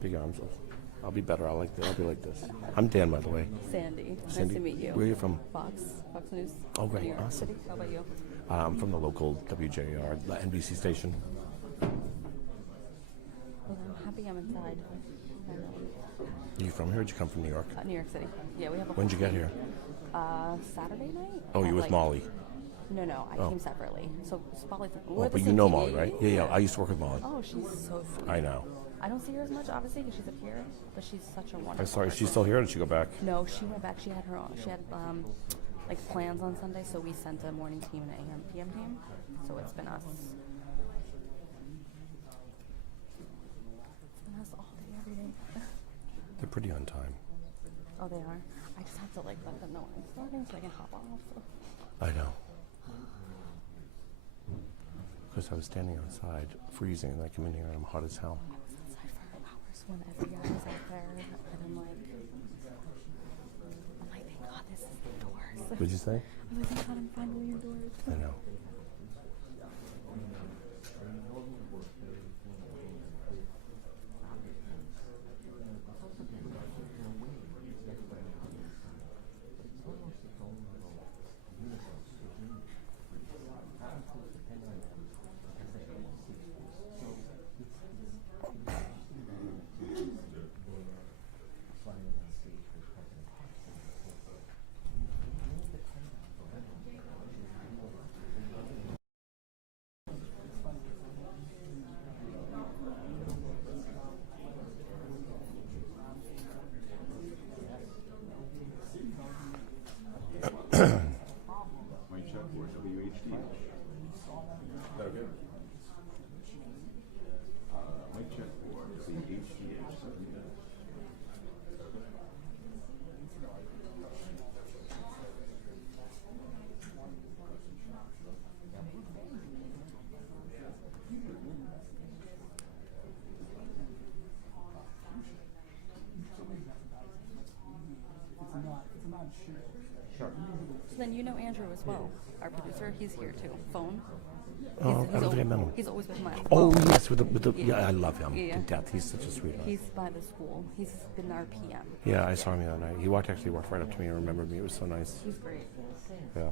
Big arms. I'll be better. I'll be like this. I'm Dan, by the way. Sandy. Sandy. Nice to meet you. Where are you from? Fox News. Oh, great. New York Awesome. City. How about you? I'm from the local WJR, the NBC station. Well, I'm happy I'm inside. Are you from here or did you come from New York? New York City. Yeah, we have a When did you get here? Saturday night. Oh, you with Molly? No, I came separately. So Molly. Oh, but you know Molly, right? Yeah. I used to work with Molly. Oh, she's so sweet. I know. I don't see her as much, obviously, because she's up here, but she's such a wonderful I'm sorry, person. she's still here or did she go back? No, she went back. She had her own. She had like plans on Sunday, so we sent a morning team and an AM PM team. So it's been us. It's been us all day, every day. They're pretty on time. Oh, they are. I just have to let them know when I'm starting so I can hop off. So. I know. Because I was standing outside, freezing, and I come in here and I'm hot as hell. I was outside for hours when every guy was out there, and I'm like, thank God this is indoors. What did you say? I'm like, thank God I'm finally indoors. I know. Mic check for WHD. Okay. Mic check for WHDH. Sure. So then you know Andrew as well, our producer. He's here too. Phone. Oh, I don't think I met him. He's always with my Oh phone. yes, with the Yeah. I love him Yeah. to death. He's such a sweetheart. He's by the school. He's been our PM. Yeah, I saw him the other night. He walked right up to me and remembered me. It was so nice. He's great. Yeah.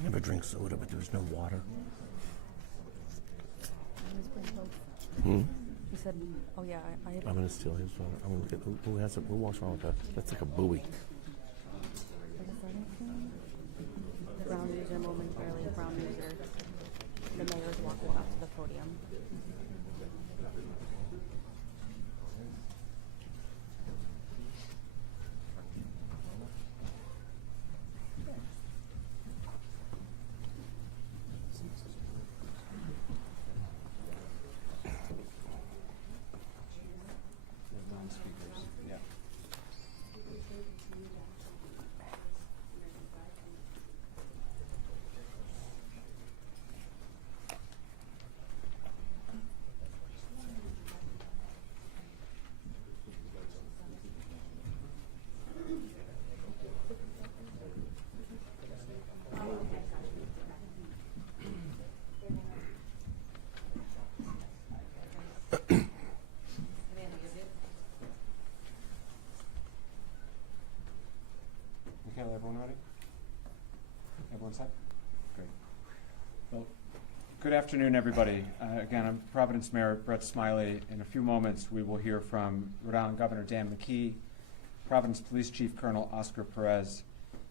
I never drink soda, but there's no water. Hmm? He said, "Oh yeah, I I'm gonna steal his water. I'm gonna look at who has it. Who walks around with that? That's like a buoy. Brown user momentarily. Brown user. The mayor's walking up to the podium. Okay, everyone ready? Everyone set? Great. Well, good afternoon, everybody. Again, I'm Providence Mayor Brett Smiley. In a few moments, we will hear from Rhode Island Governor Dan McKee, Providence Police Chief Colonel Oscar Perez,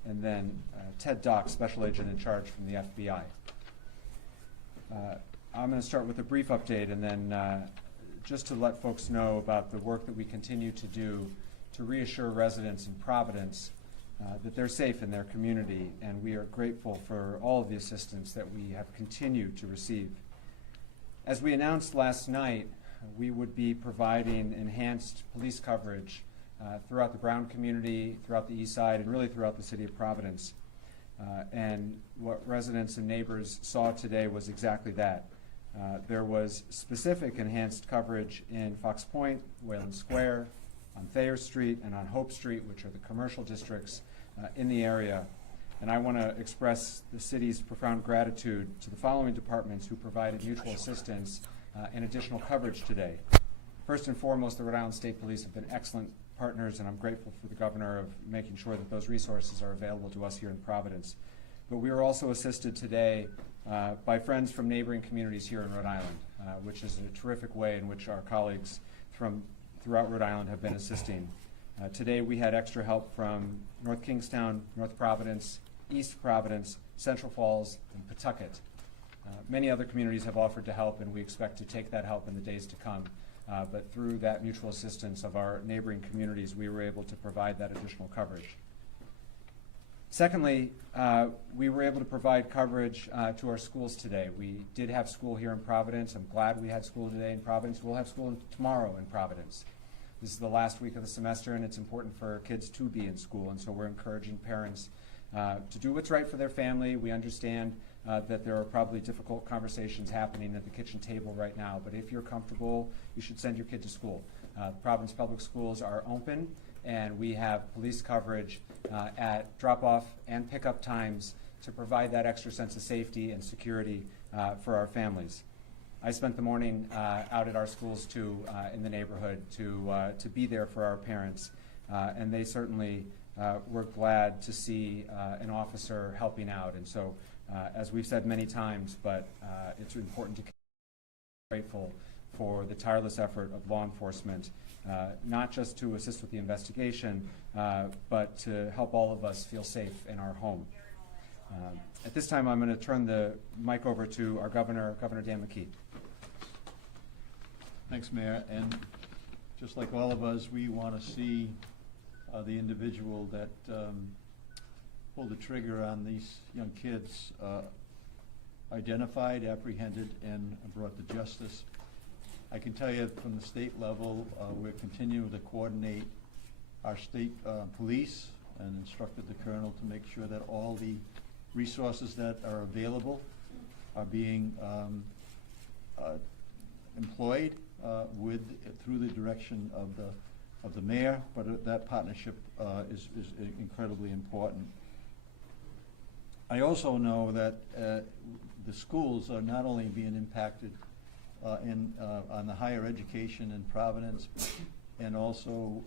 and then Ted Dock, Special Agent in Charge from the FBI. I'm going to start with a brief update and then just to let folks know about the work that we continue to do to reassure residents in Providence that they're safe in their community, and we are grateful for all of the assistance that we have continued to receive. As we announced last night, we would be providing enhanced police coverage throughout the Brown community, throughout the East Side, and really throughout the city of Providence. And what residents and neighbors saw today was exactly that. There was specific enhanced coverage in Fox Point, Wayland Square, on Thayer Street, and on Hope Street, which are the commercial districts in the area. And I want to express the city's profound gratitude to the following departments who provided mutual assistance and additional coverage today. First and foremost, the Rhode Island State Police have been excellent partners, and I'm grateful for the governor of making sure that those resources are available to us here in Providence. But we were also assisted today by friends from neighboring communities here in Rhode Island, which is a terrific way in which our colleagues from throughout Rhode Island have been assisting. Today we had extra help from North Kingstown, North Providence, East Providence, Central Falls, and Pawtucket. Many other communities have offered to help, and we expect to take that help in the days to come. But through that mutual assistance of our neighboring communities, we were able to provide that additional coverage. Secondly, we were able to provide coverage to our schools today. We did have school here in Providence. I'm glad we had school today in Providence. We'll have school tomorrow in Providence. This is the last week of the semester, and it's important for kids to be in school, and so we're encouraging parents to do what's right for their family. We understand that there are probably difficult conversations happening at the kitchen table right now, but if you're comfortable, you should send your kid to school. Providence Public Schools are open, and we have police coverage at drop-off and pickup times to provide that extra sense of safety and security for our families. I spent the morning out at our schools too, in the neighborhood, to be there for our parents, and they certainly were glad to see an officer helping out. And so, as we've said many times, but it's important to be grateful for the tireless effort of law enforcement, not just to assist with the investigation, but to help all of us feel safe in our home. At this time, I'm going to turn the mic over to our Governor Dan McKee. Thanks, Mayor. And just like all of us, we want to see the individual that pulled the trigger on these young kids identified, apprehended, and brought to justice. I can tell you from the state level, we're continuing to coordinate our state police and instructed the colonel to make sure that all the resources that are available are being employed through the direction of the mayor, but that partnership is incredibly important. I also know that the schools are not only being impacted on the higher education in Providence and also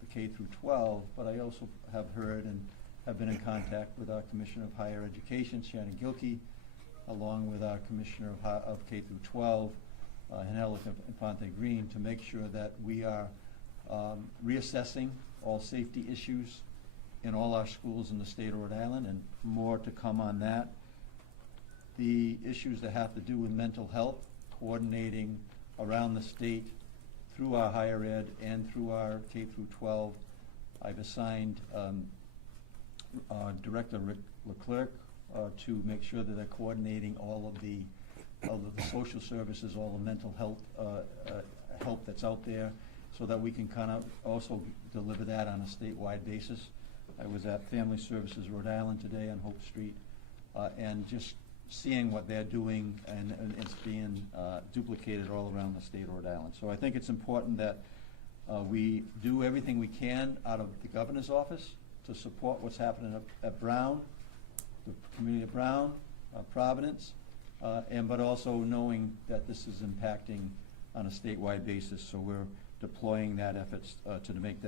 the K through 12, but I also have heard and have been in contact with our Commissioner of Higher Education, Shannon Gilkey, along with our Commissioner of K through 12, Henela Infante Green, to make sure that we are reassessing all safety issues in all our schools in the state of Rhode Island, and more to come on that. The issues that have to do with mental health, coordinating around the state through our higher ed and through our K through 12. I've assigned Director Rick Leclerc to make sure that they're coordinating all of the social services, all the mental health help that's out there, so that we can kind of also deliver that on a statewide basis. I was at Family Services Rhode Island today on Hope Street, and just seeing what they're doing, and it's being duplicated all around the state of Rhode Island. So I think it's important that we do everything we can out of the governor's office to support what's happening at Brown, the community of Brown, Providence, but also knowing that this is impacting on a statewide basis. So we're deploying that efforts to make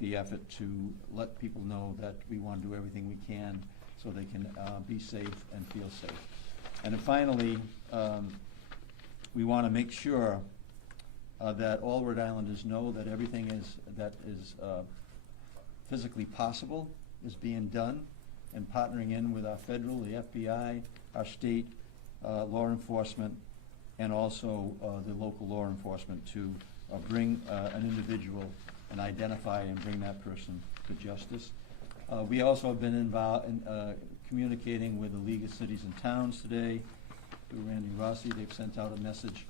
the effort to let people know that we want to do everything we can so they can be safe and feel safe. And then finally, we want to make sure that all Rhode Islanders know that everything that is physically possible is being done, and partnering in with our federal, the FBI, our state law enforcement, and also the local law enforcement to bring an individual and identify and bring that person to justice. We also have been involved in communicating with the League of Cities and Towns today through Randy Rossi. They've sent out a message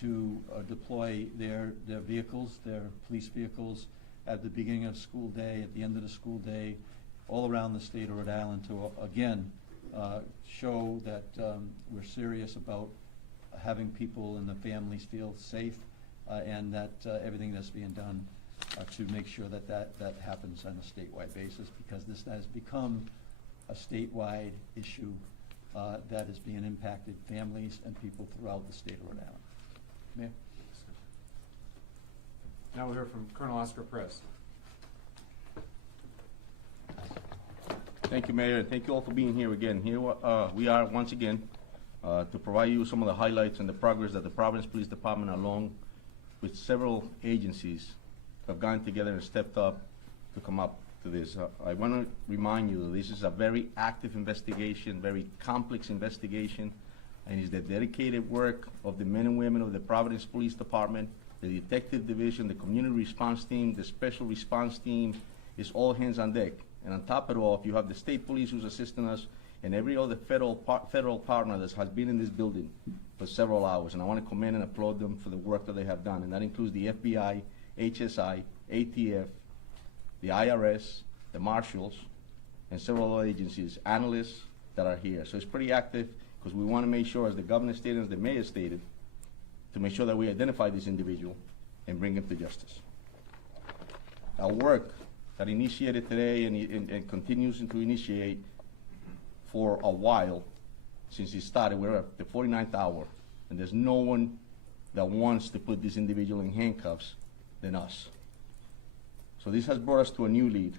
to deploy their vehicles, their police vehicles, at the beginning of school day, at the end of the school day, all around the state of Rhode Island to, again, show that we're serious about having people and the families feel safe, and that everything that's being done to make sure that happens on a statewide basis, because this has become a statewide issue that is being impacted families and people throughout the state of Rhode Island. Mayor? Now we'll hear from Colonel Oscar Perez. Thank you, Mayor, and thank you all for being here again. Here we are once again to provide you some of the highlights and the progress that the Providence Police Department, along with several agencies, have gone together and stepped up to come up to this. I want to remind you that this is a very active investigation, very complex investigation, and it's the dedicated work of the men and women of the Providence Police Department, the Detective Division, the Community Response Team, the Special Response Team. It's all hands on deck. And on top of it all, you have the state police who's assisting us, and every other federal partner that has been in this building for several hours. And I want to commend and applaud them for the work that they have done. And that includes the FBI, HSI, ATF, the IRS, the marshals, and several other agencies, analysts that are here. So it's pretty active because we want to make sure, as the governor stated, as the mayor stated, to make sure that we identify this individual and bring him to justice. Our work that initiated today and continues to initiate for a while since it started. We're at the 49th hour, and there's no one that wants to put this individual in handcuffs than us. So this has brought us to a new lead,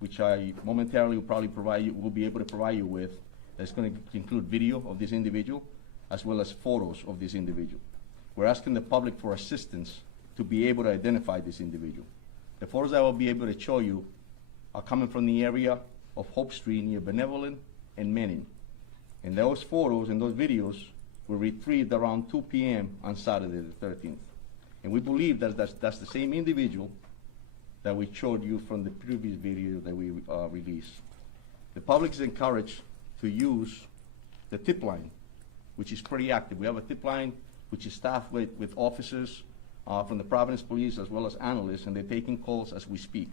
which I momentarily will be able to provide you with. That's going to include video of this individual as well as photos of this individual. We're asking the public for assistance to be able to identify this individual. The photos I will be able to show you are coming from the area of Hope Street near Benevolent and Manning. And those photos and those videos were retrieved around 2 p.m. on Saturday the 13th. And we believe that that's the same individual that we showed you from the previous video that we released. The public is encouraged to use the tip line, which is pretty active. We have a tip line which is staffed with officers from the Providence Police as well as analysts, and they're taking calls as we speak.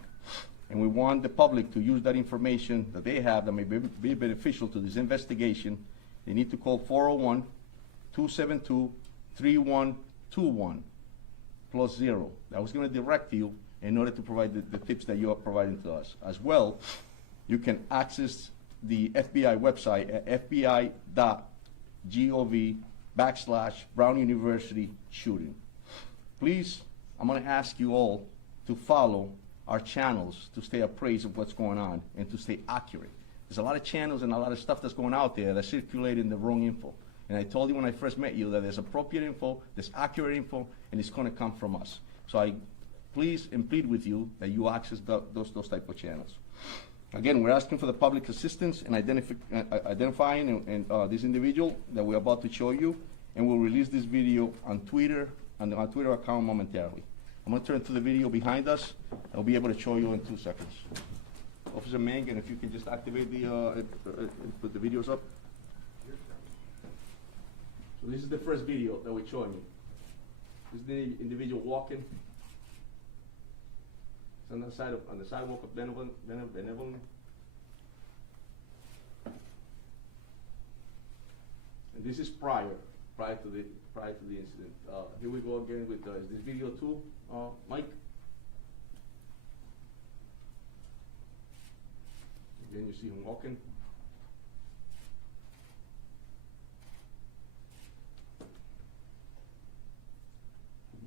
And we want the public to use that information that they have that may be beneficial to this investigation. They need to call 401-272-3121 +0. I was going to direct you in order to provide the tips that you are providing to us. As well, you can access the FBI website at fbi.gov/Brown University shooting. Please, I'm going to ask you all to follow our channels to stay appraised of what's going on and to stay accurate. There's a lot of channels and a lot of stuff that's going out there that's circulating the wrong info. And I told you when I first met you that there's appropriate info, there's accurate info, and it's going to come from us. So I please and plead with you that you access those type of channels. Again, we're asking for the public assistance in identifying this individual that we're about to show you, and we'll release this video on Twitter, on our Twitter account momentarily. I'm going to turn to the video behind us. I'll be able to show you in 2 seconds. Officer Mangan, if you can just activate and put the videos up. So this is the first video that we're showing you. This is the individual walking. It's on the sidewalk of Benevolent. And this is prior to the incident. Here we go again with is this video too, Mike? Again, you see him walking.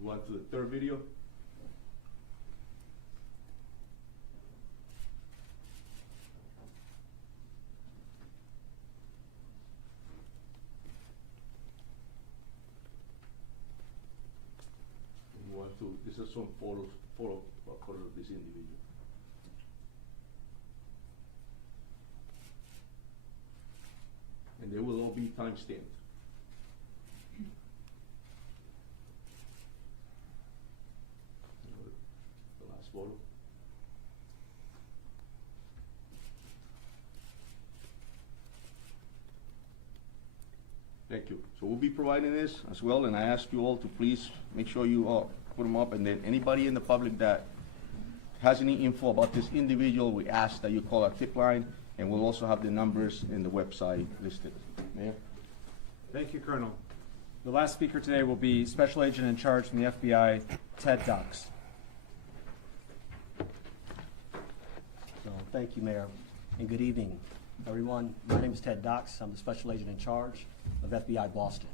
Go on to the third video. This is some photos of this individual. And they will all be time-stamped. The last photo. Thank you. So we'll be providing this as well, and I ask you all to please make sure you put them up, and then anybody in the public that has any info about this individual, we ask that you call our tip line, and we'll also have the numbers in the website listed. Mayor? Thank you, Colonel. The last speaker today will be Special Agent in Charge from the FBI, Ted Dux. So, thank you, Mayor, and good evening, everyone. My name is Ted Dux. I'm the Special Agent in Charge of FBI Boston.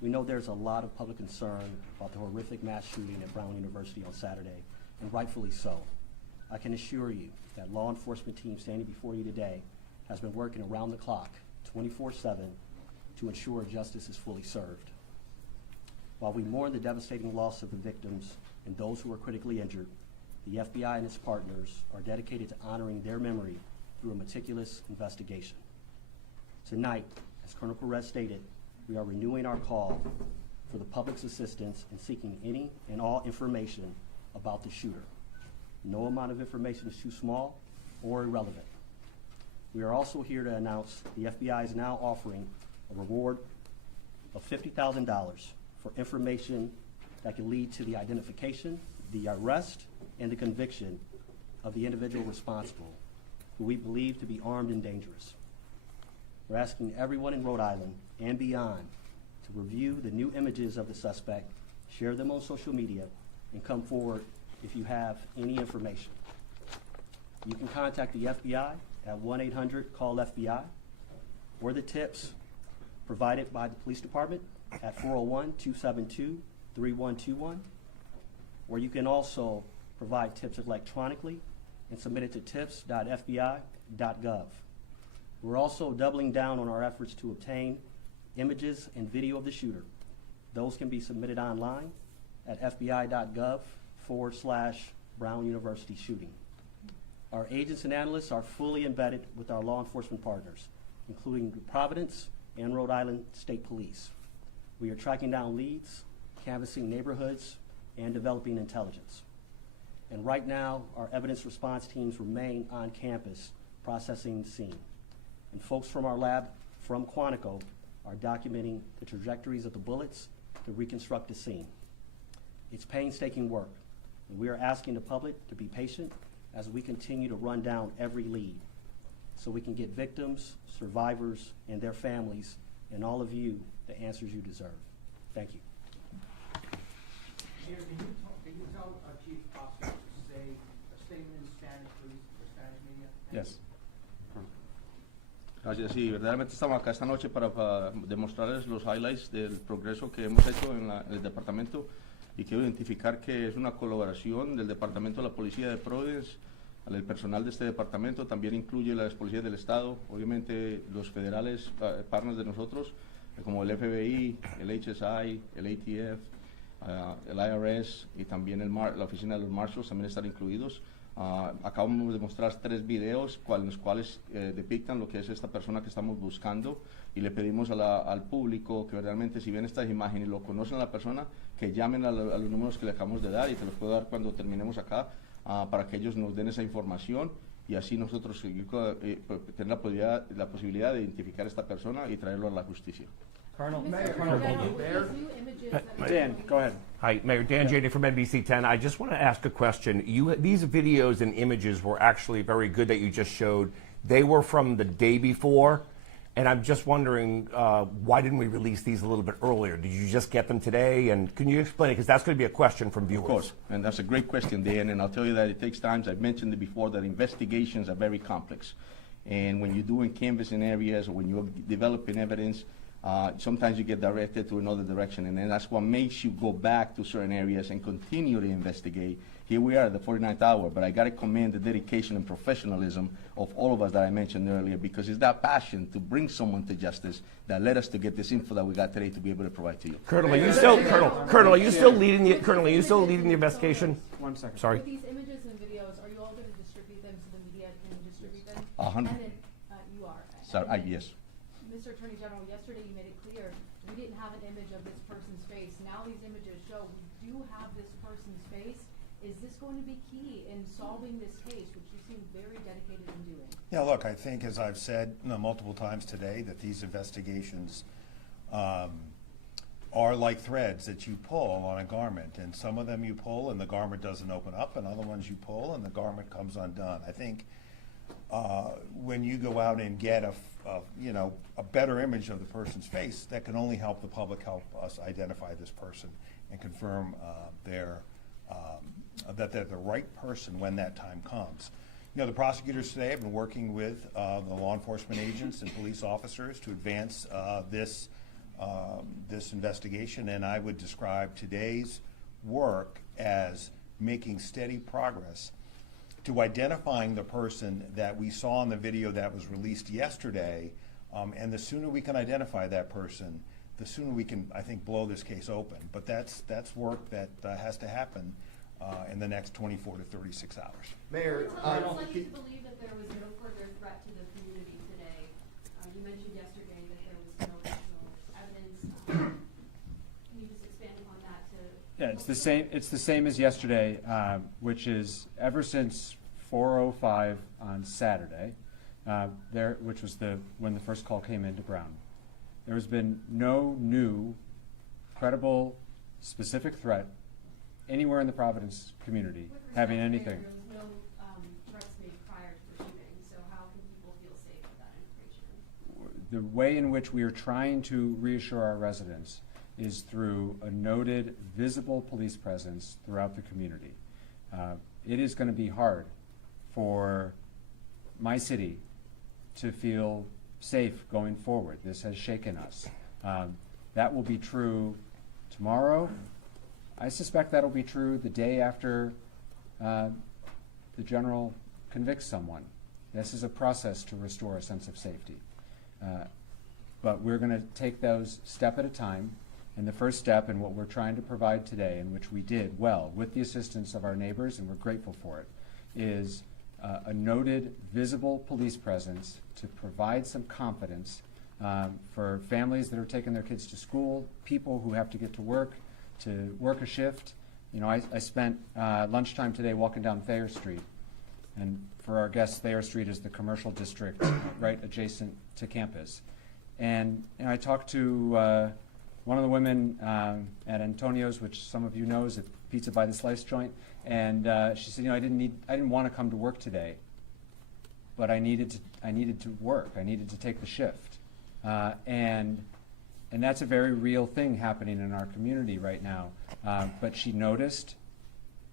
We know there's a lot of public concern about the horrific mass shooting at Brown University on Saturday, and rightfully so. I can assure you that law enforcement team standing before you today has been working around the clock, 24/7, to ensure justice is fully served. While we mourn the devastating loss of the victims and those who are critically injured, the FBI and its partners are dedicated to honoring their memory through a meticulous investigation. Tonight, as Colonel Perez stated, we are renewing our call for the public's assistance in seeking any and all information about the shooter. No amount of information is too small or irrelevant. We are also here to announce the FBI is now offering a reward of $50,000 for information that can lead to the identification, the arrest, and the conviction of the individual responsible, who we believe to be armed and dangerous. We're asking everyone in Rhode Island and beyond to review the new images of the suspect, share them on social media, and come forward if you have any information. You can contact the FBI at 1-800-CALL-FBI, or the tips provided by the police department at 401-272-3121, or you can also provide tips electronically and submit it to tips.fbi.gov. We're also doubling down on our efforts to obtain images and video of the shooter. Those can be submitted online at fbi.gov/Brown University shooting. Our agents and analysts are fully embedded with our law enforcement partners, including the Providence and Rhode Island State Police. We are tracking down leads, canvassing neighborhoods, and developing intelligence. And right now, our evidence response teams remain on campus processing the scene. And folks from our lab from Quantico are documenting the trajectories of the bullets to reconstruct the scene. It's painstaking work, and we are asking the public to be patient as we continue to run down every lead so we can get victims, survivors, and their families, and all of you the answers you deserve. Thank you. Mayor, can you tell our chief prosecutor to say a statement in Spanish, please, for Spanish media? Yes. Gracias. Sí, verdaderamente estamos acá esta noche para demostrarles los highlights del progreso que hemos hecho en el departamento, y quiero identificar que es una colaboración del Departamento de la Policía de Providence. El personal de este departamento también incluye las policías del Estado, obviamente los federales partners de nosotros, como el FBI, el HSI, el ATF, el IRS y también la oficina de los marshals también están incluidos. Acabamos de mostrar 3 videos en los cuales depictan lo que es esta persona que estamos buscando, y le pedimos al público que realmente, si ven estas imágenes y lo conocen a la persona, que llamen a los números que le acabamos de dar, y te los puedo dar cuando terminemos acá, para que ellos nos den esa información, y así nosotros tener la posibilidad de identificar a esta persona y traerlo a la justicia. Dan, go ahead. Hi, Mayor Dan Jada from NBC 10. I just want to ask a question. These videos and images were actually very good that you just showed. They were from the day before, and I'm just wondering why didn't we release these a little bit earlier? Did you just get them today? And can you explain it? Because that's going to be a question from viewers. Of course, and that's a great question, Dan, and I'll tell you that it takes time. I've mentioned it before, that investigations are very complex. And when you're doing canvassing areas, or when you're developing evidence, sometimes you get directed to another direction, and then that's what makes you go back to certain areas and continue to investigate. Here we are at the 49th hour, but I got to commend the dedication and professionalism of all of us that I mentioned earlier, because it's that passion to bring someone to justice that led us to get this info that we got today to be able to provide to you. Colonel, are you still leading the investigation? 1 second. Sorry. With these images and videos, are you all going to distribute them so the media can distribute them? 100. And then, you are. Sorry, yes. Mr. Attorney General, yesterday you made it clear we didn't have an image of this person's face. Now these images show we do have this person's face. Is this going to be key in solving this case, which you seem very dedicated in doing? Yeah, look, I think, as I've said multiple times today, that these investigations are like threads that you pull on a garment, and some of them you pull and the garment doesn't open up, and other ones you pull and the garment comes undone. I think when you go out and get a better image of the person's face, that can only help the public, help us identify this person and confirm that they're the right person when that time comes. The prosecutors today have been working with the law enforcement agents and police officers to advance this investigation, and I would describe today's work as making steady progress to identifying the person that we saw in the video that was released yesterday, and the sooner we can identify that person, the sooner we can, I think, blow this case open. But that's work that has to happen in the next 24 to 36 hours. Mayor, It's led you to believe that there was no further threat to the community today. You mentioned yesterday that there was no additional evidence. Can you just expand upon that to? Yeah, it's the same as yesterday, which is ever since 4:05 on Saturday, which was when the first call came into Brown. There has been no new, credible, specific threat anywhere in the Providence community having anything. There was no threats made prior to the shooting, so how can people feel safe with that information? The way in which we are trying to reassure our residents is through a noted, visible police presence throughout the community. It is going to be hard for my city to feel safe going forward. This has shaken us. That will be true tomorrow. I suspect that'll be true the day after the general convicts someone. This is a process to restore a sense of safety. But we're going to take those step at a time. And the first step, and what we're trying to provide today, and which we did well with the assistance of our neighbors, and we're grateful for it, is a noted, visible police presence to provide some confidence for families that are taking their kids to school, people who have to get to work a shift. You know, I spent lunchtime today walking down Thayer Street, and for our guests, Thayer Street is the commercial district right adjacent to campus. And I talked to one of the women at Antonio's, which some of you know is a pizza by the slice joint, and she said, I didn't want to come to work today, but I needed to work. I needed to take the shift, and that's a very real thing happening in our community right now. But she noticed,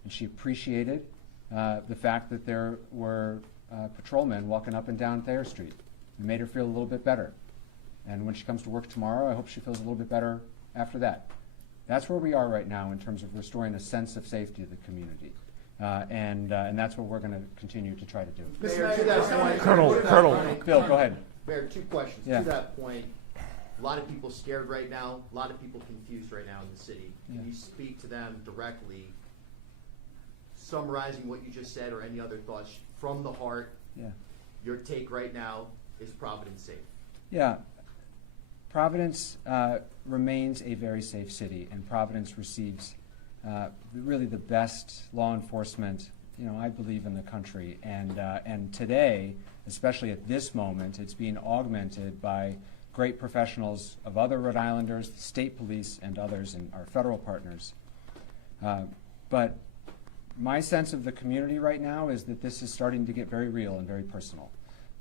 and she appreciated the fact that there were patrolmen walking up and down Thayer Street. It made her feel a little bit better. And when she comes to work tomorrow, I hope she feels a little bit better after that. That's where we are right now in terms of restoring a sense of safety to the community. And that's what we're going to continue to try to do. Mayor, to that point, Colonel. Bill, go ahead. Mayor, 2 questions. Yeah. To that point, a lot of people scared right now, a lot of people confused right now in the city. Can you speak to them directly, summarizing what you just said or any other thoughts from the heart? Yeah. Your take right now is Providence safe? Yeah. Providence remains a very safe city, and Providence receives really the best law enforcement, I believe, in the country. And today, especially at this moment, it's being augmented by great professionals of other Rhode Islanders, the state police, and others, and our federal partners. But my sense of the community right now is that this is starting to get very real and very personal.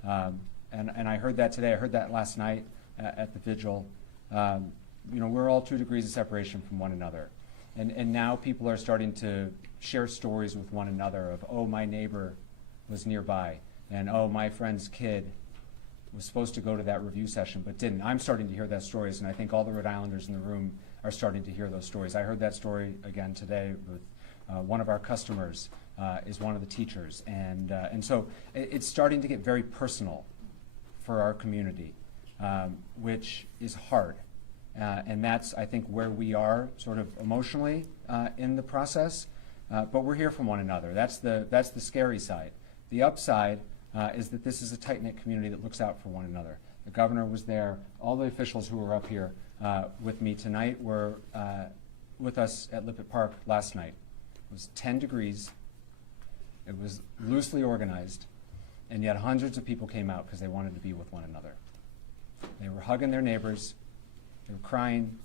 And I heard that today. I heard that last night at the vigil. We're all 2 degrees of separation from one another. And now people are starting to share stories with one another of, oh, my neighbor was nearby, and oh, my friend's kid was supposed to go to that review session but didn't. I'm starting to hear those stories, and I think all the Rhode Islanders in the room are starting to hear those stories. I heard that story again today with one of our customers is one of the teachers. And so it's starting to get very personal for our community, which is hard. And that's, I think, where we are sort of emotionally in the process. But we're here for one another. That's the scary side. The upside is that this is a tight-knit community that looks out for one another. The governor was there. All the officials who were up here with me tonight were with us at Lippert Park last night. It was 10 degrees. It was loosely organized, and yet hundreds of people came out because they wanted to be with one another. They were hugging their neighbors. They were crying,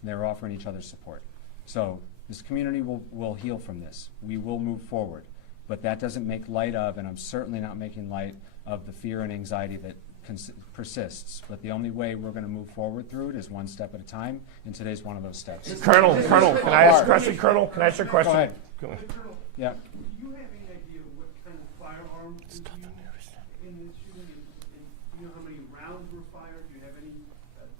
and they were offering each other support. So this community will heal from this. We will move forward. But that doesn't make light of, and I'm certainly not making light of, the fear and anxiety that persists. But the only way we're going to move forward through it is one step at a time, and today's one of those steps. Colonel, can I ask a question? Colonel, can I ask you a question? Go ahead. Colonel, Yeah. do you have any idea what kind of firearms was used in the shooting? And do you know how many rounds were fired? Do you have any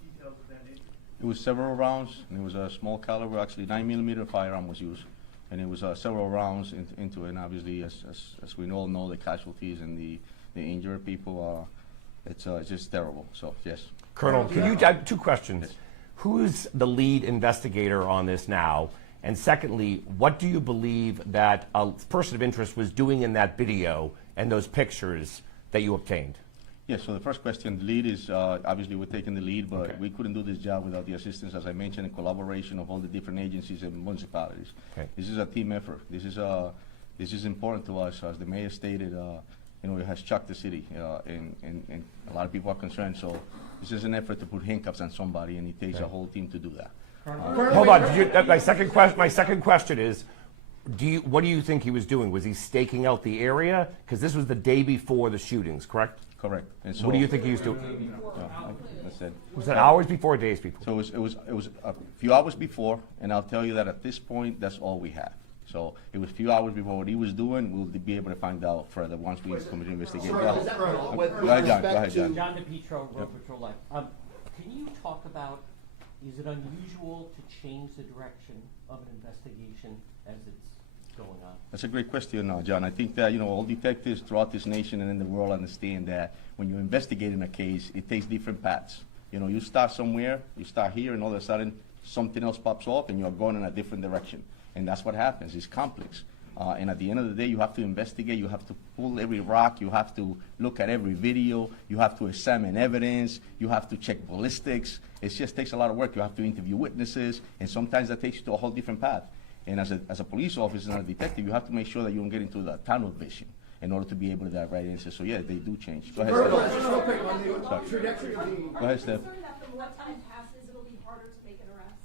details of that nature? It was several rounds, and it was a small caliber, actually 9mm firearm was used. And it was several rounds into it, and obviously, as we all know, the casualties and the injured people, it's just terrible. So, yes. Colonel, can you have 2 questions? Who's the lead investigator on this now? And secondly, what do you believe that a person of interest was doing in that video and those pictures that you obtained? Yes, so the first question, the lead is, obviously we're taking the lead, but we couldn't do this job without the assistance, as I mentioned, and collaboration of all the different agencies and municipalities. Okay. This is a team effort. This is important to us, as the mayor stated, it has shocked the city, and a lot of people are concerned. So this is an effort to put handcuffs on somebody, and it takes a whole team to do that. Hold on. My second question is, what do you think he was doing? Was he staking out the area? Because this was the day before the shootings, correct? Correct. And so, What do you think he was doing? I said, Was it hours before or days before? so it was a few hours before, and I'll tell you that at this point, that's all we have. So it was a few hours before what he was doing. We'll be able to find out further once we come to investigate. Go ahead, John. Go ahead, John. John DePietro, Road Patrol Life. Can you talk about, is it unusual to change the direction of an investigation as it's going on? That's a great question, John. I think that, all detectives throughout this nation and in the world understand that when you're investigating a case, it takes different paths. You start somewhere, you start here, and all of a sudden something else pops off and you're going in a different direction. And that's what happens. It's complex. And at the end of the day, you have to investigate, you have to pull every rock, you have to look at every video, you have to examine evidence, you have to check ballistics. It just takes a lot of work. You have to interview witnesses, and sometimes that takes you to a whole different path. And as a police officer and a detective, you have to make sure that you don't get into the tunnel vision in order to be able to get right answer. So yeah, they do change. Go ahead, Steph. Just real quick on the trajectory of the. Go ahead, Steph. From what time passes, it'll be harder to make an arrest.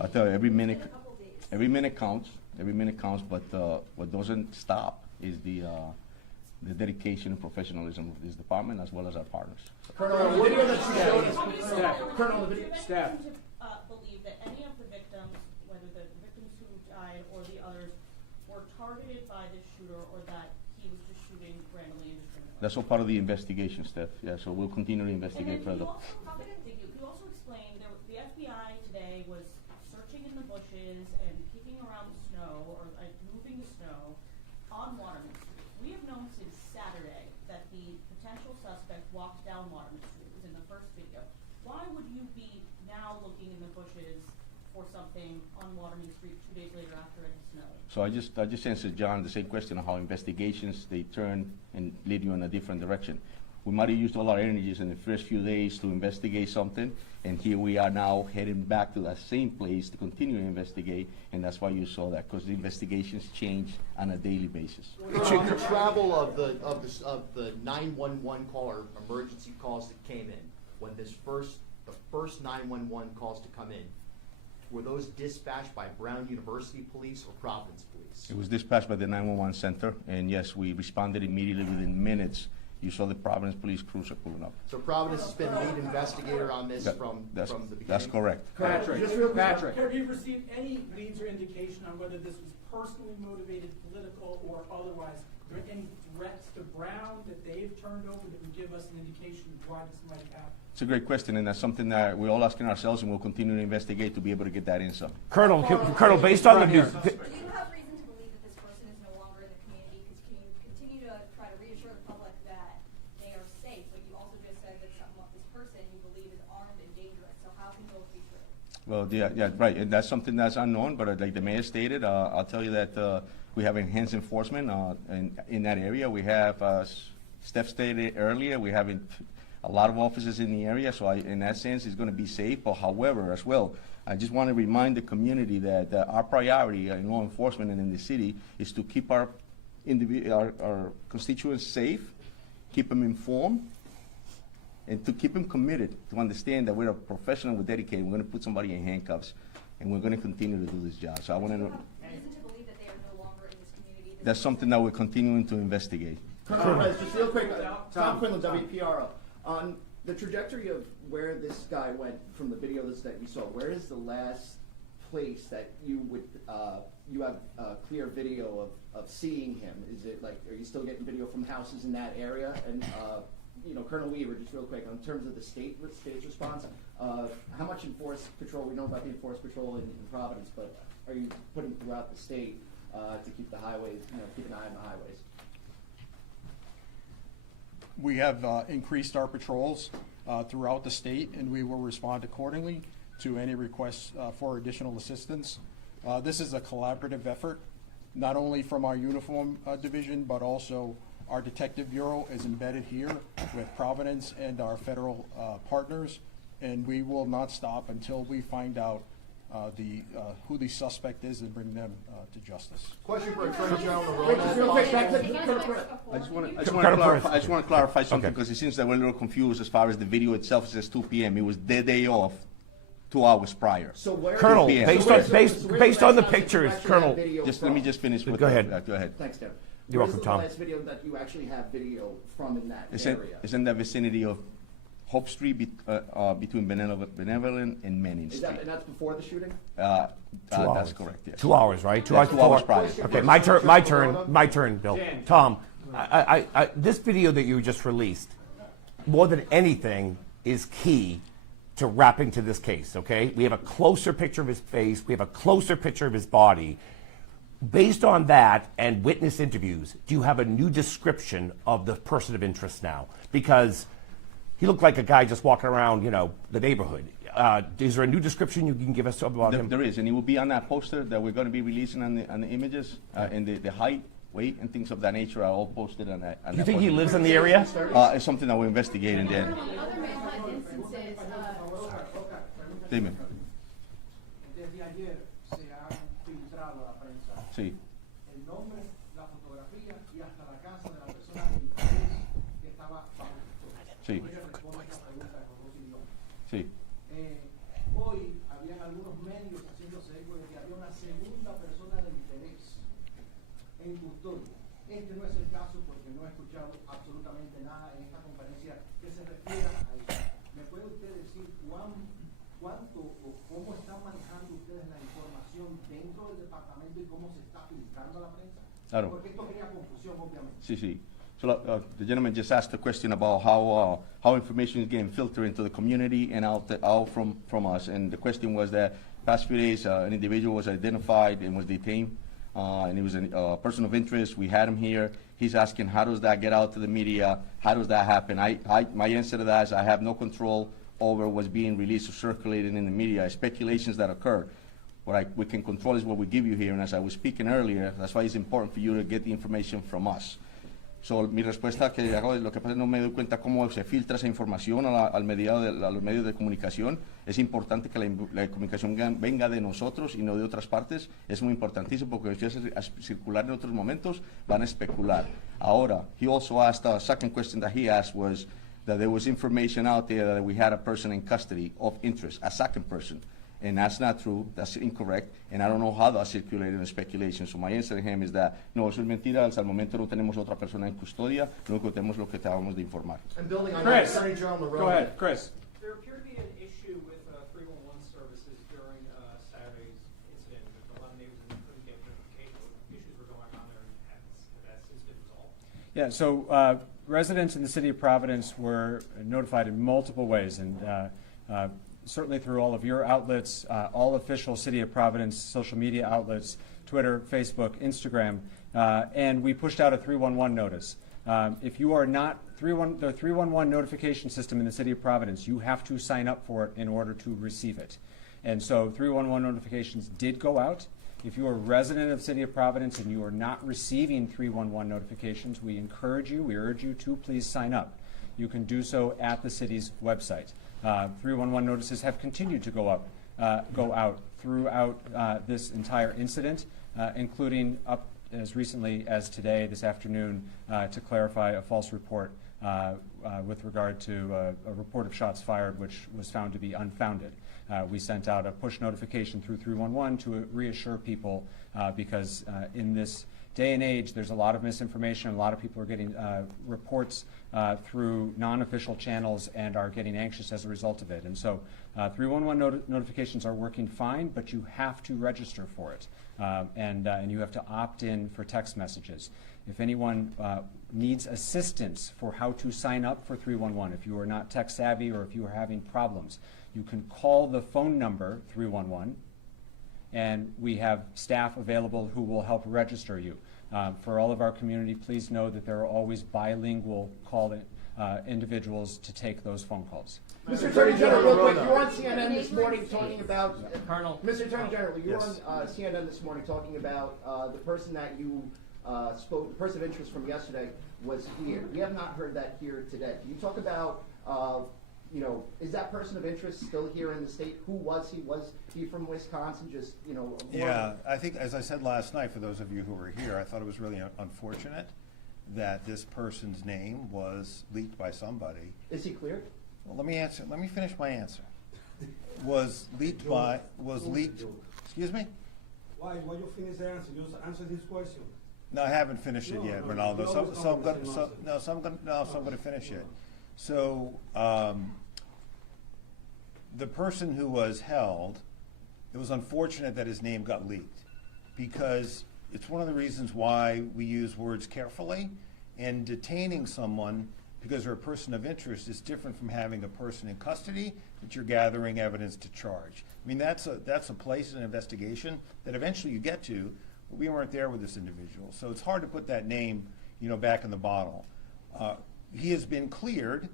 I'll tell you, every minute In a couple days. Every minute counts. Every minute counts. But what doesn't stop is the dedication and professionalism of this department as well as our partners. Colonel, the video that you showed us. Colonel, the video. Staff. Believe that any of the victims, whether the victims who died or the others, were targeted by the shooter, or that he was just shooting randomly indiscriminately. That's all part of the investigation, Steph. Yeah. So we'll continue to investigate further. You also explained the FBI today was searching in the bushes and kicking around the snow, or moving the snow on Waterman Street. We have known since Saturday that the potential suspect walked down Waterman Street. It was in the first video. Why would you be now looking in the bushes for something on Waterman Street 2 days later after it snowed? So I just answered John the same question on how investigations, they turn and lead you in a different direction. We might have used all our energies in the first few days to investigate something, and here we are now heading back to that same place to continue to investigate, and that's why you saw that, because the investigations change on a daily basis. On the travel of the 911 call or emergency calls that came in, when the first 911 calls to come in, were those dispatched by Brown University Police or Providence Police? It was dispatched by the 911 center, and yes, we responded immediately within minutes. You saw the Providence Police cruiser pulling up. So Providence has been lead investigator on this from the beginning? That's correct. Patrick, have you received any leads or indication on whether this was personally motivated, political, or otherwise? Are there any threats to Brown that they've turned over that would give us an indication of why this might happen? It's a great question, and that's something that we're all asking ourselves, and we'll continue to investigate to be able to get that answer. Colonel, based on the news. Do you have reason to believe that this person is no longer in the community? Because can you continue to try to reassure the public that they are safe, but you also just said that this person you believe is armed and dangerous. So how can both be true? Well, yeah, right, and that's something that's unknown, but like the mayor stated, I'll tell you that we have enhanced enforcement in that area. We have, Steph stated earlier, we have a lot of officers in the area, so in that sense, it's going to be safe. But however, as well, I just want to remind the community that our priority in law enforcement and in the city is to keep our constituents safe, keep them informed, and to keep them committed, to understand that we're a professional, we're dedicated, we're going to put somebody in handcuffs, and we're going to continue to do this job. So I want to know. Reason to believe that they are no longer in this community? That's something that we're continuing to investigate. Colonel Perez, just real quick, Tom Quinlan, WPRO. On the trajectory of where this guy went from the video that you saw, where is the last place that you would you have clear video of seeing him? Is it like, are you still getting video from houses in that area? And Colonel Weaver, just real quick, in terms of the state's response, how much enforced patrol? We know about the enforced patrol in Providence, but are you putting throughout the state to keep the highways, keep an eye on the highways? We have increased our patrols throughout the state, and we will respond accordingly to any requests for additional assistance. This is a collaborative effort, not only from our uniform division, but also our detective bureau is embedded here with Providence and our federal partners, and we will not stop until we find out who the suspect is and bring them to justice. Question for Attorney General Narola. Real quick, back to I just want to clarify something because it seems that we're a little confused as far as the video itself says 2 p.m. It was the day off, 2 hours prior. So where Colonel, PM. based on the pictures, Colonel. Let me just finish with Go ahead. Go ahead. Thanks, Tim. You're welcome, Tom. Where's the last video that you actually have video from in that It's area? in the vicinity of Hope Street between Benevolent and Manning Is Street. that, and that's before the shooting? 2 hours. That's correct, yes. 2 hours, right? 2 Yeah, hours. 2 hours before. prior. Okay, my turn, Bill. Tom, this video that you just released, more than anything, is key to wrapping to this case, okay? We have a closer picture of his face. We have a closer picture of his body. Based on that and witness interviews, do you have a new description of the person of interest now? Because he looked like a guy just walking around, the neighborhood. Is there a new description you can give us about him? There is, and it will be on that poster that we're going to be releasing on the images, and the height, weight, and things of that nature are all posted on that. You think he lives in the area? It's something that we're investigating then. Other men had instances, Dime. Desde ayer se han filtrado a la prensa Sí. el nombre, la fotografía y hasta la casa de la persona de interés que estaba bajo custodia. Sí. Ella responde esta pregunta con dos idiomas. Sí. Hoy habían algunos medios haciéndose eco de que había una segunda persona de interés en custodia. Este no es el caso porque no he escuchado absolutamente nada en esta conferencia que se refiera a eso. ¿Me puede usted decir cuánto o cómo están manejando ustedes la información dentro del departamento y cómo se está filtrando a la prensa? Claro. Porque esto crea confusión, obviamente. Sí, sí. So the gentleman just asked a question about how information is getting filtered into the community and out from us. And the question was that past few days an individual was identified and was detained, and he was a person of interest. We had him here. He's asking, how does that get out to the media? How does that happen? My answer to that is I have no control over what's being released or circulated in the media. Speculations that occur. What we can control is what we give you here. And as I was speaking earlier, that's why it's important for you to get the information from us. So, mi respuesta que hago es lo que pasa es no me doy cuenta cómo se filtra esa información a los medios de comunicación. Es importante que la comunicación venga de nosotros y no de otras partes. Es muy importantísimo porque si es a circular en otros momentos van a especular. Ahora, he also asked, a second question that he asked was that there was information out there that we had a person in custody of interest, a second person. And that's not true, that's incorrect, and I don't know how that's circulated in speculation. So my answer to him is that, no, eso es mentira, hasta el momento no tenemos otra persona en custodia, lo único que tenemos es lo que acabamos de informar. And building on Chris, Attorney General Narola. go ahead, Chris. There appeared to be an issue with 311 services during Saturday's incident. A lot of neighbors couldn't get notification. What issues were going on there, and has that since been resolved? Yeah, so residents in the city of Providence were notified in multiple ways, and certainly through all of your outlets, all official City of Providence social media outlets, Twitter, Facebook, Instagram, and we pushed out a 311 notice. If you are not the 311 notification system in the City of Providence, you have to sign up for it in order to receive it. And so 311 notifications did go out. If you are a resident of the City of Providence and you are not receiving 311 notifications, we urge you to please sign up. You can do so at the city's website. 311 notices have continued to go out throughout this entire incident, including up as recently as today, this afternoon, to clarify a false report with regard to a report of shots fired, which was found to be unfounded. We sent out a push notification through 311 to reassure people because in this day and age, there's a lot of misinformation. A lot of people are getting reports through non-official channels and are getting anxious as a result of it. And so 311 notifications are working fine, but you have to register for it. And you have to opt in for text messages. If anyone needs assistance for how to sign up for 311, if you are not tech savvy or if you are having problems, you can call the phone number 311, and we have staff available who will help register you. For all of our community, please know that there are always bilingual individuals to take those phone calls. Mr. Attorney General, real quick, you were on CNN this morning talking about Colonel. Mr. Attorney General, you Yes. were on CNN this morning talking about the person that you spoke, the person of interest from yesterday was here. We have not heard that here today. Can you talk about you know, is that person of interest still here in the state? Who was he? Was he from Wisconsin? Just, you know. Yeah, I think, as I said last night, for those of you who were here, I thought it was really unfortunate that this person's name was leaked by somebody. Is he cleared? Well, let me finish my answer. Was leaked, excuse me? Why you finish the answer? Just answer this question. No, I haven't finished it yet, Ronaldo. So I'm gonna finish it. So, the person who was held, it was unfortunate that his name got leaked, because it's one of the reasons why we use words carefully, and detaining someone because they're a person of interest is different from having a person in custody that you're gathering evidence to charge. I mean, that's a place in an investigation that eventually you get to, but we weren't there with this individual. So it's hard to put that name, you know, back in the bottle. He has been cleared.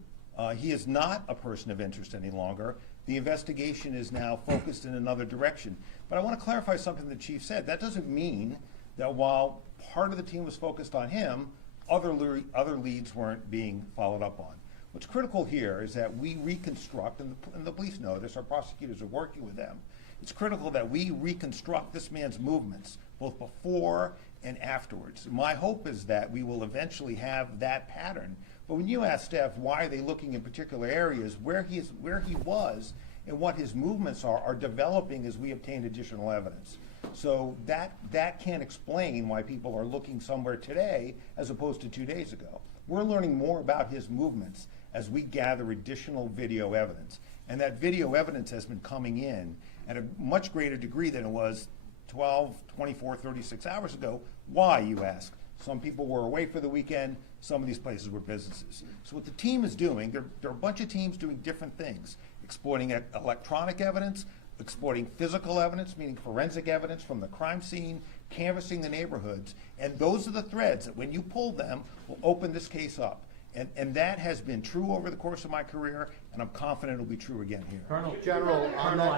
He is not a person of interest any longer. The investigation is now focused in another direction. But I want to clarify something the chief said. That doesn't mean that while part of the team was focused on him, other leads weren't being followed up on. What's critical here is that we reconstruct, and the police know this, our prosecutors are working with them. It's critical that we reconstruct this man's movements, both before and afterwards. My hope is that we will eventually have that pattern. But when you ask staff why are they looking in particular areas, where he was and what his movements are developing as we obtain additional evidence. So that can't explain why people are looking somewhere today as opposed to 2 days ago. We're learning more about his movements as we gather additional video evidence. And that video evidence has been coming in at a much greater degree than it was 12, 24, 36 hours ago. Why, you ask? Some people were away for the weekend. Some of these places were businesses. So what the team is doing, there are a bunch of teams doing different things, exploiting electronic evidence, exploiting physical evidence, meaning forensic evidence from the crime scene, canvassing the neighborhoods. And those are the threads that when you pull them will open this case up. And that has been true over the course of my career, and I'm confident it'll be true again here. General,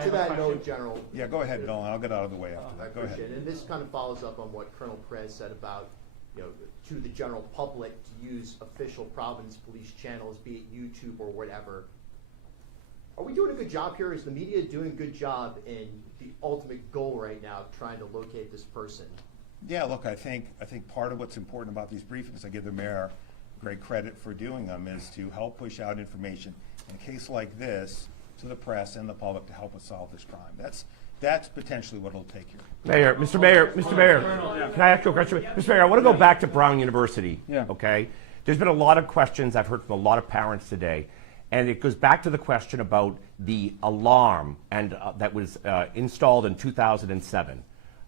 to that note, General. Yeah, go ahead, Nolan. I'll get out of the way after that. Go ahead. It. And this kind of follows up on what Colonel Perez said about, you know, to the general public to use official Providence police channels, be it YouTube or whatever. Are we doing a good job here? Is the media doing a good job in the ultimate goal right now of trying to locate this person? Yeah, look, I think part of what's important about these briefings, I give the mayor great credit for doing them, is to help push out information in a case like this to the press and the public to help us solve this crime. That's potentially what it'll take here. Mayor, Mr. Mayor, can I ask you a question? Mr. Mayor, I want to go back to Brown University. Yeah. Okay? There's been a lot of questions I've heard from a lot of parents today, and it goes back to the question about the alarm and that was installed in 2007.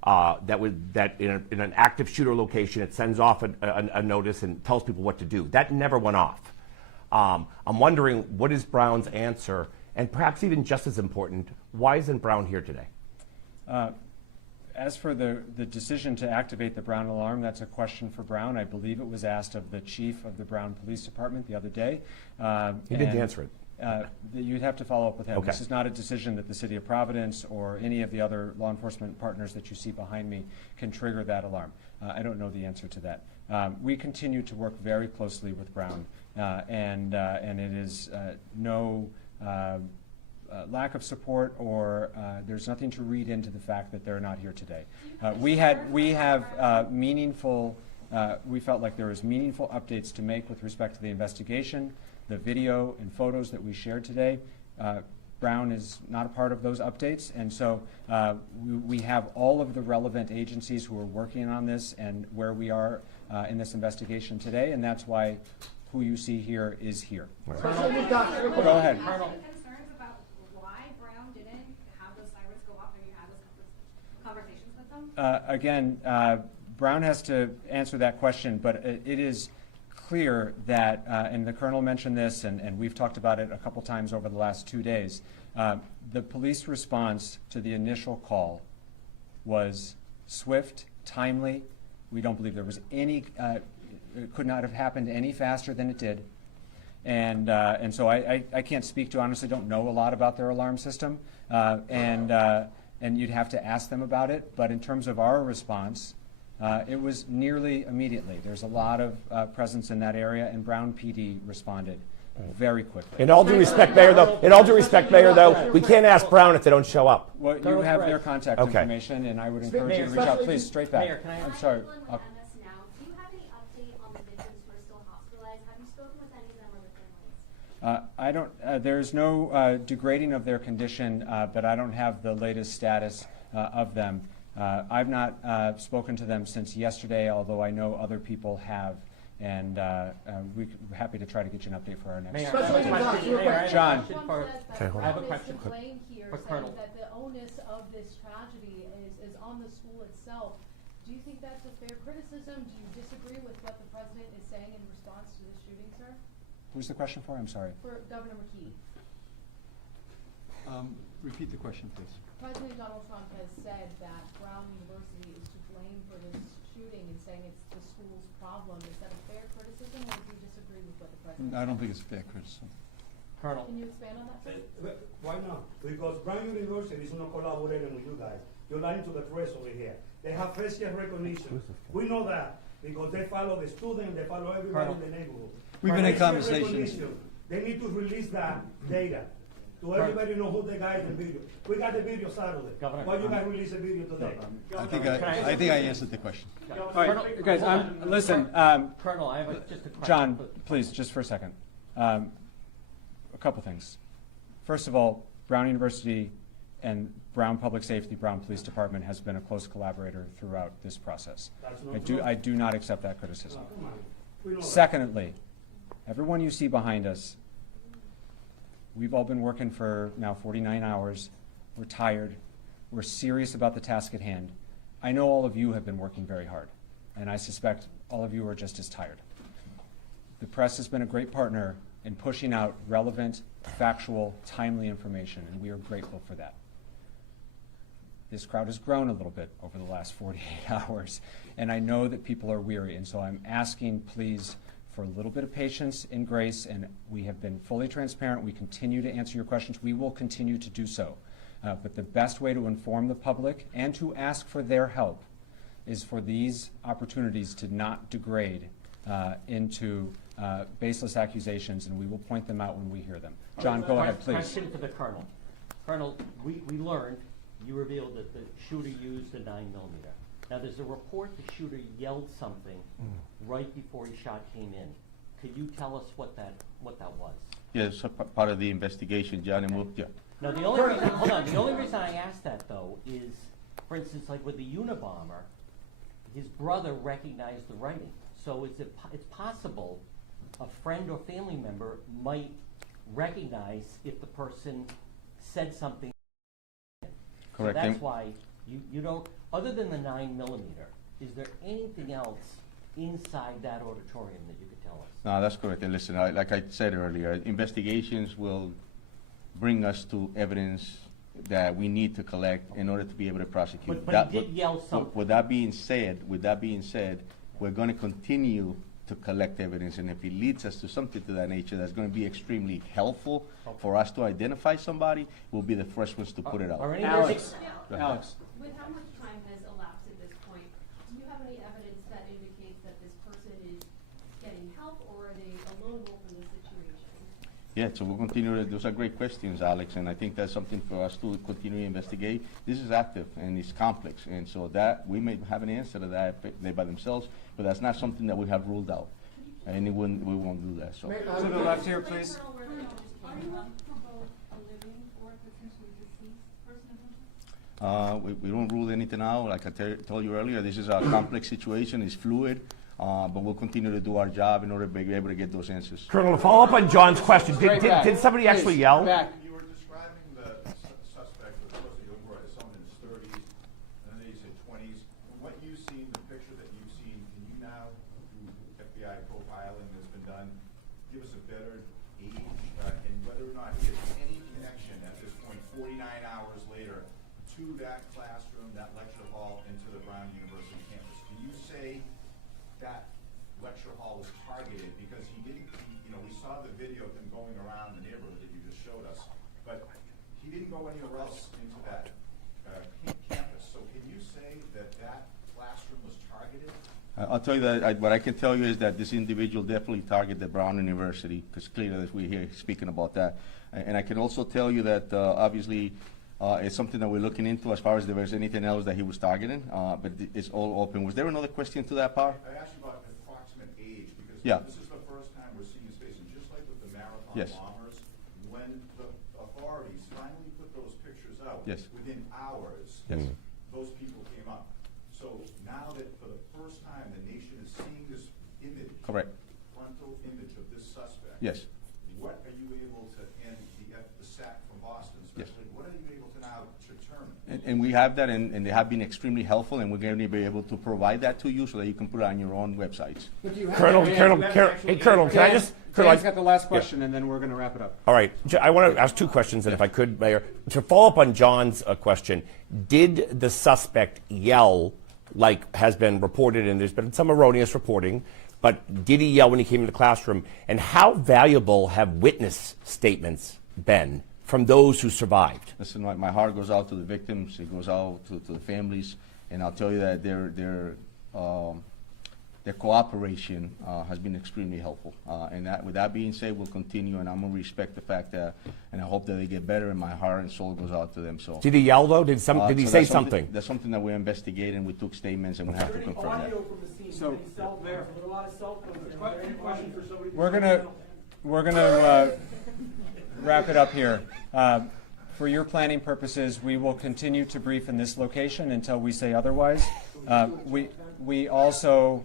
That in an active shooter location, it sends off a notice and tells people what to do. That never went off. I'm wondering, what is Brown's answer? And perhaps even just as important, why isn't Brown here today? As for the decision to activate the Brown alarm, that's a question for Brown. I believe it was asked of the chief of the Brown Police Department the other day. He didn't answer it. You'd have to follow up with him. Okay. This is not a decision that the City of Providence or any of the other law enforcement partners that you see behind me can trigger that alarm. I don't know the answer to that. We continue to work very closely with Brown, and it is no lack of support, or there's nothing to read into the fact that they're not here today. We have meaningful. We felt like there was meaningful updates to make with respect to the investigation, the video and photos that we shared today. Brown is not a part of those updates, and so we have all of the relevant agencies who are working on this and where we are in this investigation today, and that's why who you see here is here. Right. Go ahead. Concerns about why Brown didn't have those sirens go off, or you had those conversations with them? Again, Brown has to answer that question, but it is clear that, and the Colonel mentioned this, and we've talked about it a couple times over the last 2 days, the police response to the initial call was swift, timely. We don't believe there was any, it could not have happened any faster than it did. And so I can't speak to, honestly, don't know a lot about their alarm system, and you'd have to ask them about it. But in terms of our response, it was nearly immediately. There's a lot of presence in that area, and Brown PD responded very quickly. In all due respect, Mayor, though, we can't ask Brown if they don't show up. Well, you have their contact Okay. information, and I would encourage you to reach out. Please, straight back. Mayor, can I I'm sorry. Do you have any update on the victims who are still hospitalized? Have you spoken with any of them or their families? I don't. There's no degrading of their condition, but I don't have the latest status of them. I've not spoken to them since yesterday, although I know other people have, and we're happy to try to get you an update for our next. Mayor, I have a question. Mayor, I have a John. question for- Okay, hold I have on. a question for Claim here Colonel. saying that the onus of this tragedy is on the school itself. Do you think that's a fair criticism? Do you disagree with what the president is saying in response to the shooting, sir? Who's the question for? I'm sorry. For Governor McKee. Repeat the question, please. President Donald Trump has said that Brown University is to blame for this shooting and saying it's the school's problem. Is that a fair criticism, or do you disagree with what the president? I don't think it's a fair criticism. Colonel. Can you expand on that, please? Why not? Because Brown University is not collaborating with you guys. You're lying to the press over here. They have facial recognition. We know that because they follow the student, they follow everybody in the neighborhood. We've been in Facial conversations. recognition. They need to release that data to everybody know who the guy in the video. We got the video Saturday. Governor, Why you guys release the video today? I think I answered the question. All right, guys. Listen, Colonel, I have just a question. John, please, just for a second. A couple things. First of all, Brown University and Brown Public Safety, Brown Police Department has been a close collaborator throughout this process. I do not accept that criticism. Secondly, everyone you see behind us, we've all been working for now 49 hours. We're tired. We're serious about the task at hand. I know all of you have been working very hard, and I suspect all of you are just as tired. The press has been a great partner in pushing out relevant, factual, timely information, and we are grateful for that. This crowd has grown a little bit over the last 48 hours, and I know that people are weary, and so I'm asking, please, for a little bit of patience and grace, and we have been fully transparent. We continue to answer your questions. We will continue to do so. But the best way to inform the public and to ask for their help is for these opportunities to not degrade into baseless accusations, and we will point them out when we hear them. John, go ahead, please. Question for the Colonel. Colonel, we learned, you revealed that the shooter used a 9mm. Now, there's a report the shooter yelled something right before his shot came in. Could you tell us what that was? Yes, part of the investigation, Johnny moved. Yeah. Now, the only reason I asked that, though, is, for instance, like with the Unabomber, his brother recognized the writing. So it's possible a friend or family member might recognize if the person said something. Correct. So that's why you don't, other than the 9mm, is there anything else inside that auditorium that you could tell us? No, that's correct. And listen, like I said earlier, investigations will bring us to evidence that we need to collect in order to be able to prosecute. But he did yell something. With that being said, we're going to continue to collect evidence, and if it leads us to something to that nature that's going to be extremely helpful for us to identify somebody, we'll be the first ones to put it out. Alex. Go ahead. Alex. With how much time has elapsed at this point, do you have any evidence that indicates that this person is getting help, or are they a lone wolf in this situation? Yeah, so we'll continue. Those are great questions, Alex, and I think that's something for us to continue to investigate. This is active and it's complex, and so that we may have an answer to that they by themselves, but that's not something that we have ruled out, and we won't do that. So. To the left here, please. Are you up for both a living or potentially deceased person? We don't rule anything out. Like I told you earlier, this is a complex situation. It's fluid. But we'll continue to do our job in order to be able to get those answers. Colonel, to follow up on John's question, did somebody actually yell? You were describing the suspect was supposed to be someone in his 30s, and then you said 20s. From what you've seen, the picture that you've seen, can you now, through FBI profiling that's been done, give us a better age and whether or not he has any connection at this point, 49 hours later, to that classroom, that lecture hall, and to the Brown University campus? Can you say that lecture hall was targeted because he didn't, we saw the video of him going around the neighborhood that you just showed us, but he didn't go anywhere else into that campus. So can you say that that classroom was targeted? I'll tell you that, what I can tell you is that this individual definitely targeted Brown University, because clearly that we're here speaking about that. And I can also tell you that, obviously, it's something that we're looking into as far as if there's anything else that he was targeting, but it's all open. Was there another question to that part? I asked you about approximate age, because Yeah. this is the first time we're seeing his face, and just like with the marathon Yes. bombers, when the authorities finally put those pictures out, Yes. within hours, Yes. those people came up. So now that for the first time the nation is seeing this image, Correct. frontal image of this suspect, Yes. what are you able to, and the SAC from Boston Yes. especially, what are you able to now determine? And we have that, and they have been extremely helpful, and we're going to be able to provide that to you so that you can put it on your own websites. Colonel, hey, Colonel, can I just? Colonel, Dan's got the last question, and then we're going to wrap it up. All right. I want to ask two questions, and if I could, Mayor. To follow up on John's question, did the suspect yell, like has been reported, and there's been some erroneous reporting, but did he yell when he came into the classroom? And how valuable have witness statements been from those who survived? Listen, my heart goes out to the victims, it goes out to the families, and I'll tell you that their cooperation has been extremely helpful. And that, with that being said, we'll continue, and I'm going to respect the fact that, and I hope that they get better, and my heart and soul goes out to them. So. Did he yell, though? Did he So say that's something? That's something that we're investigating. We took statements, and we have to confirm that. Audio from the scene, So- any cell phones, there were a lot of cell phones there. Is there any question for somebody? We're gonna wrap it up here. For your planning purposes, we will continue to brief in this location until we say otherwise. We also,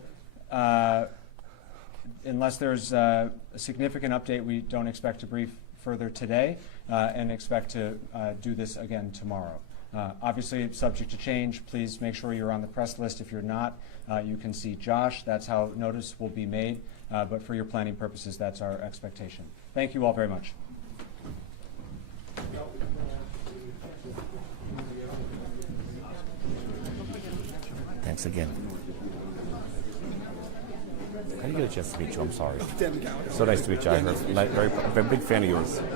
unless there's a significant update, we don't expect to brief further today, and expect to do this again tomorrow. Obviously, subject to change, please make sure you're on the press list. If you're not, you can see Josh. That's how notice will be made. But for your planning purposes, that's our expectation. Thank you all very much. Thanks again. I didn't get a chance to meet you. I'm sorry. So nice to meet you. I'm a very big fan of yours.